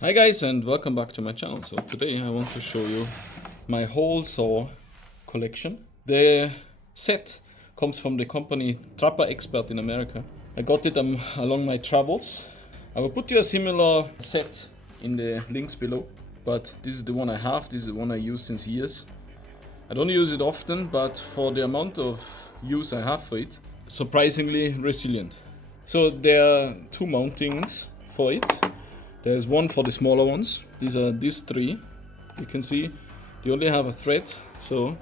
Hi guys, and welcome back to my channel. So today I want to show you my whole saw collection. The set comes from the company Erklärt in America. I got it along my travels. I will put you a similar set in the links below, but this is the one I have. This is the one I use since years. I don't use it often, but for the amount of use I have for it, surprisingly resilient. So there are two mountings for it. There's one for the smaller ones. These three. You can see they only have a thread, so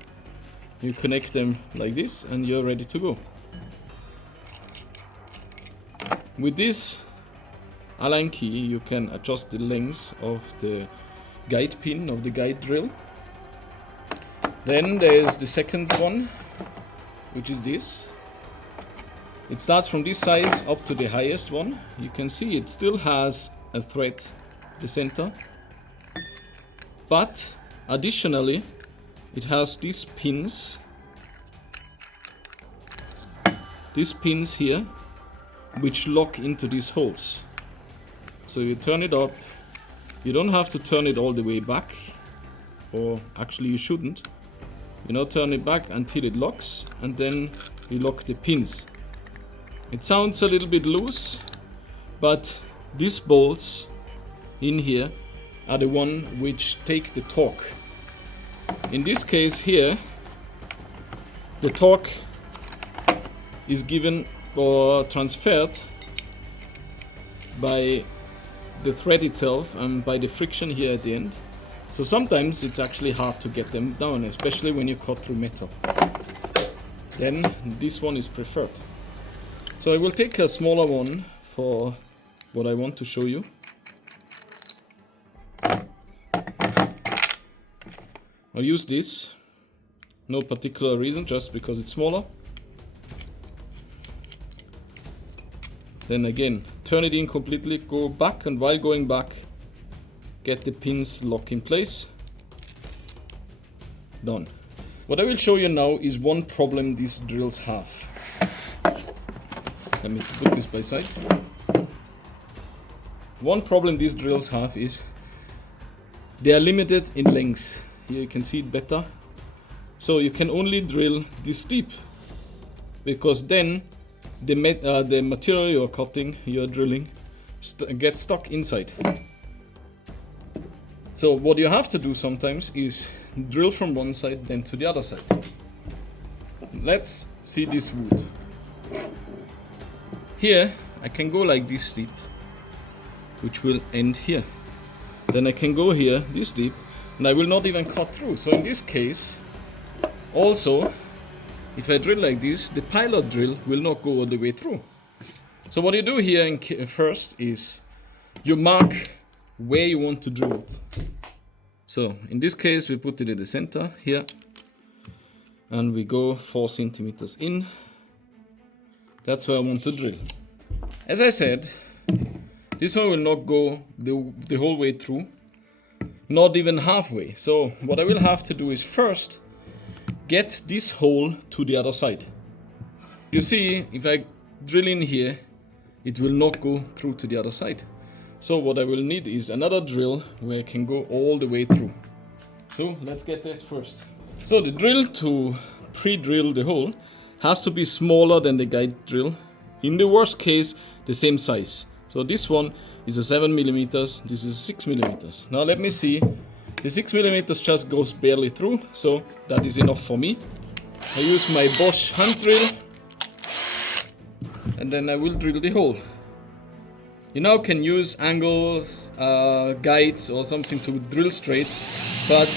you connect them like this and you're ready to go. With this Allen key you can adjust the length of the guide pin of the guide drill. Then there's the second one, which is this. It starts from this size up to the highest one. You can see it still has a thread the center, but additionally it has these pins here which lock into these holes. So you turn it up. You don't have to turn it all the way back, or actually you shouldn't. You know, turn it back until it locks, and then you lock the pins. It sounds a little bit loose, but these bolts in here are the one which take the torque. In this case here, the torque is given or transferred by the thread itself and by the friction here at the end. So sometimes it's actually hard to get them down, especially when you cut through metal. Then this one is preferred. So I will take a smaller one for what I want to show you. I'll use this, no particular reason, just because it's smaller. Then again, turn it in completely, go back, and while going back, get the pins locked in place. Done. What I will show you now is one problem these drills have. Let me put this by side. One problem these drills have is they are limited in length. Here you can see it better. So you can only drill this deep, because then the material you're cutting, you're drilling, gets stuck inside. So what you have to do sometimes is drill from one side then to the other side. Let's see this wood. Here I can go like this deep, which will end here. Then I can go here this deep, and I will not even cut through. So in this case, also, if I drill like this, the pilot drill will not go all the way through. So what you do here first is you mark where you want to drill it. So in this case, we put it in the center here, and we go 4 centimeters in. That's where I want to drill. As I said, this one will not go the whole way through, not even halfway. So what I will have to do is first get this hole to the other side. You see, if I drill in here, it will not go through to the other side. So what I will need is another drill where I can go all the way through. So let's get that first. So the drill to pre-drill the hole has to be smaller than the guide drill. In the worst case, the same size. So this one is a 7 millimeters, this is 6 millimeters. Now let me see. The 6 millimeters just goes barely through, so that is enough for me. I use my Bosch hand drill, and then I will drill the hole. You now can use angles, guides or something to drill straight, but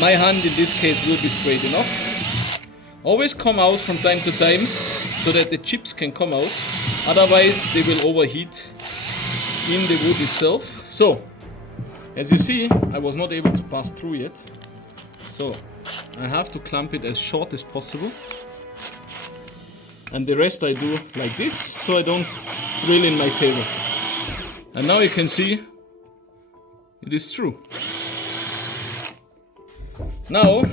my hand in this case will be straight enough. Always come out from time to time so that the chips can come out, otherwise they will overheat in the wood itself. So as you see, I was not able to pass through yet, so I have to clamp it as short as possible, and the rest I do like this so I don't drill in my table. And now you can see it is true. Now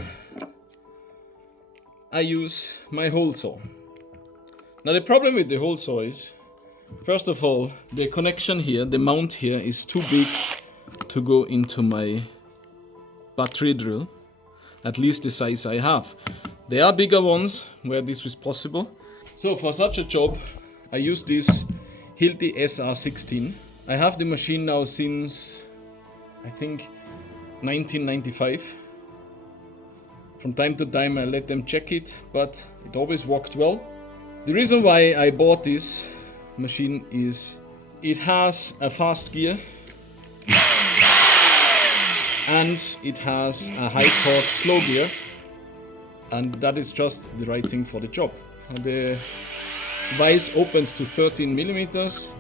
I use my hole saw. Now the problem with the hole saw is, first of all, the connection here, the mount here is too big to go into my battery drill, at least the size I have. There are bigger ones where this is possible. So for such a job, I use this Hilti SR16. I have the machine now since, I think, 1995. From time to time I let them check it, but it always worked well. The reason why I bought this machine is it has a fast gear and it has a high torque slow gear, and that is just the right thing for the job. And the vise opens to 13 millimeters,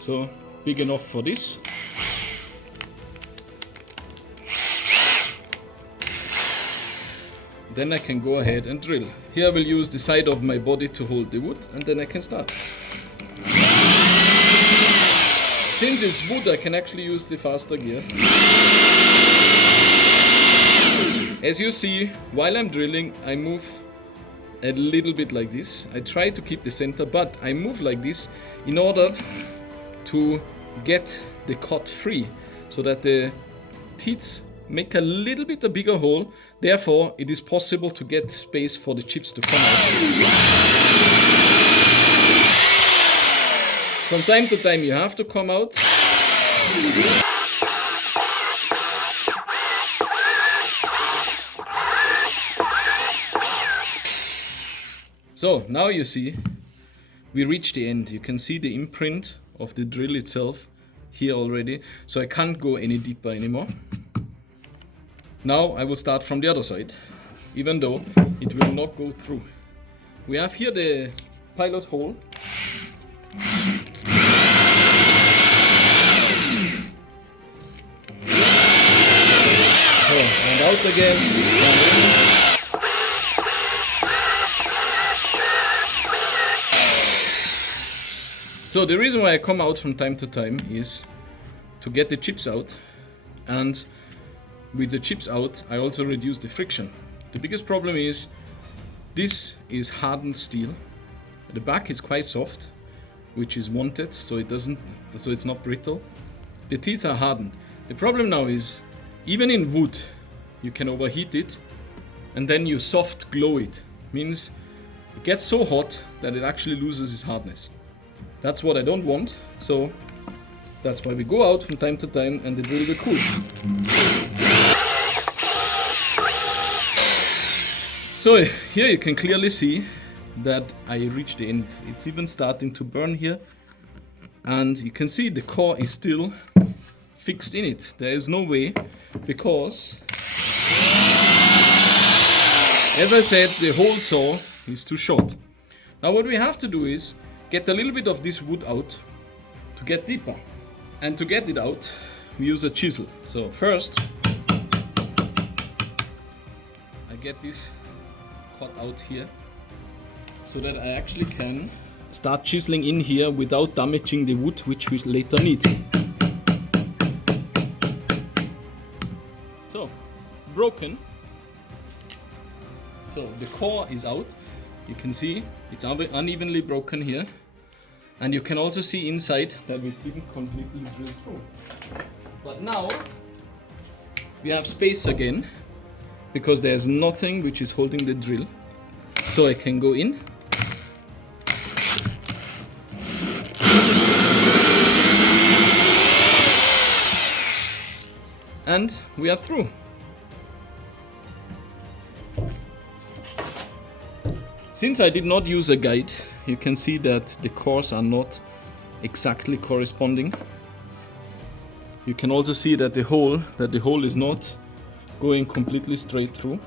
so big enough for this. Then I can go ahead and drill. Here I will use the side of my body to hold the wood, and then I can start. Since it's wood, I can actually use the faster gear. As you see, while I'm drilling, I move a little bit like this. I try to keep the center, but I move like this in order to get the cut free, so that the teeth make a little bit a bigger hole. Therefore, it is possible to get space for the chips to come out. From time to time you have to come out. So now you see, we reached the end. You can see the imprint of the drill itself here already. So I can't go any deeper anymore. Now I will start from the other side, even though it will not go through. We have here the pilot hole. So, and out again. So the reason why I come out from time to time is to get the chips out, and with the chips out, I also reduce the friction. The biggest problem is this is hardened steel. The back is quite soft, which is wanted, so it's not brittle. The teeth are hardened. The problem now is, even in wood, you can overheat it, and then you soft glow it. Means it gets so hot that it actually loses its hardness. That's what I don't want, so that's why we go out from time to time and the drill will cool. So here you can clearly see that I reached the end. It's even starting to burn here, and you can see the core is still fixed in it. There is no way, because as I said, the hole saw is too short. Now what we have to do is get a little bit of this wood out to get deeper, and to get it out we use a chisel. So first I get this cut out here, so that I actually can start chiseling in here without damaging the wood, which we later need. So, broken. So the core is out. You can see it's unevenly broken here, and you can also see inside that we didn't completely drill through. But now we have space again, because there's nothing which is holding the drill. So I can go in. And we are through. Since I did not use a guide, you can see that the cores are not exactly corresponding. You can also see that the hole is not going completely straight through.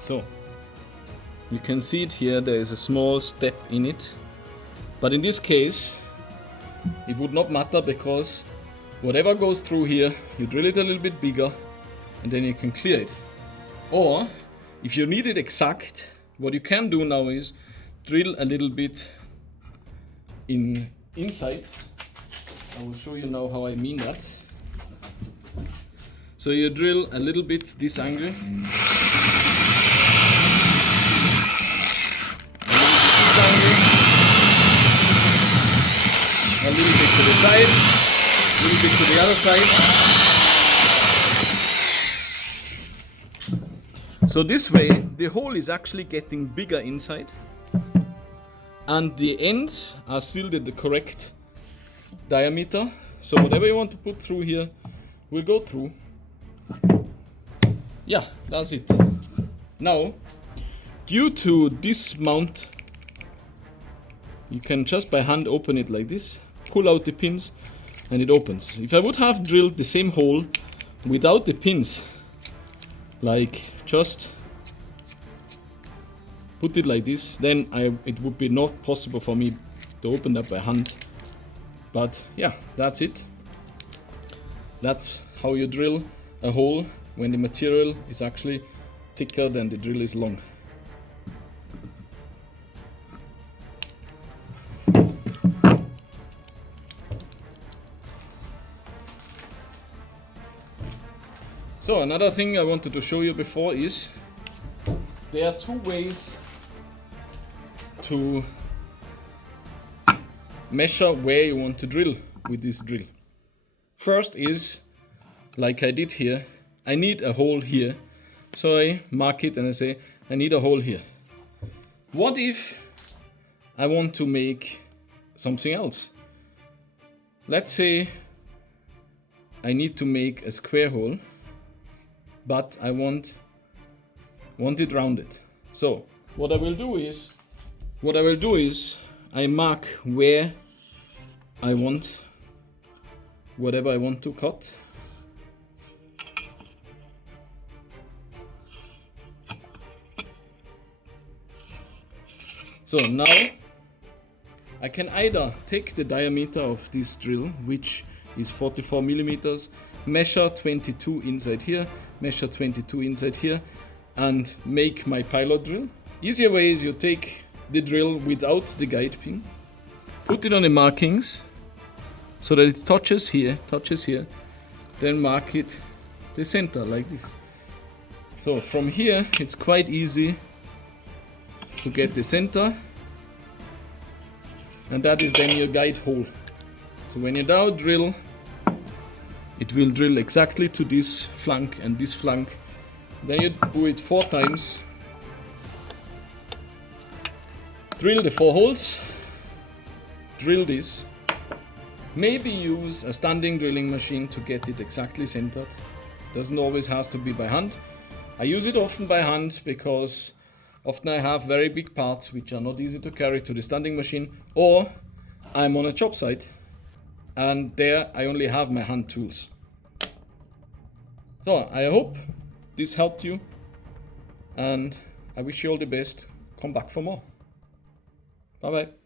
So you can see it here, there is a small step in it, but in this case it would not matter, because whatever goes through here, you drill it a little bit bigger and then you can clear it. Or if you need it exact, what you can do now is drill a little bit inside. I will show you now how I mean that. So you drill a little bit this angle, to the side, a little bit to the other side. So this way, the hole is actually getting bigger inside, and the ends are still the correct diameter. So whatever you want to put through here will go through. Yeah, that's it. Now, due to this mount, you can just by hand open it like this, pull out the pins, and it opens. If I would have drilled the same hole without the pins, like just put it like this, then it would be not possible for me to open that by hand. But yeah, that's it. That's how you drill a hole when the material is actually thicker than the drill is long. So another thing I wanted to show you before is there are two ways to measure where you want to drill with this drill. First is, like I did here, I need a hole here. So I mark it and I say, I need a hole here. What if I want to make something else? Let's say I need to make a square hole, but I want it rounded. So what I will do is I mark where I want whatever I want to cut. So now I can either take the diameter of this drill, which is 44 millimeters, measure 22 inside here, measure 22 inside here, and make my pilot drill. Easier way is you take the drill without the guide pin, put it on the markings so that it touches here, then mark it the center like this. So from here it's quite easy to get the center, and that is then your guide hole. So when you now drill, it will drill exactly to this flank and this flank. Then you do it 4 times. Drill the 4 holes, drill this. Maybe use a standing drilling machine to get it exactly centered. Doesn't always have to be by hand. I use it often by hand because often I have very big parts which are not easy to carry to the standing machine, or I'm on a job site and there I only have my hand tools. So I hope this helped you, and I wish you all the best. Come back for more. Bye bye.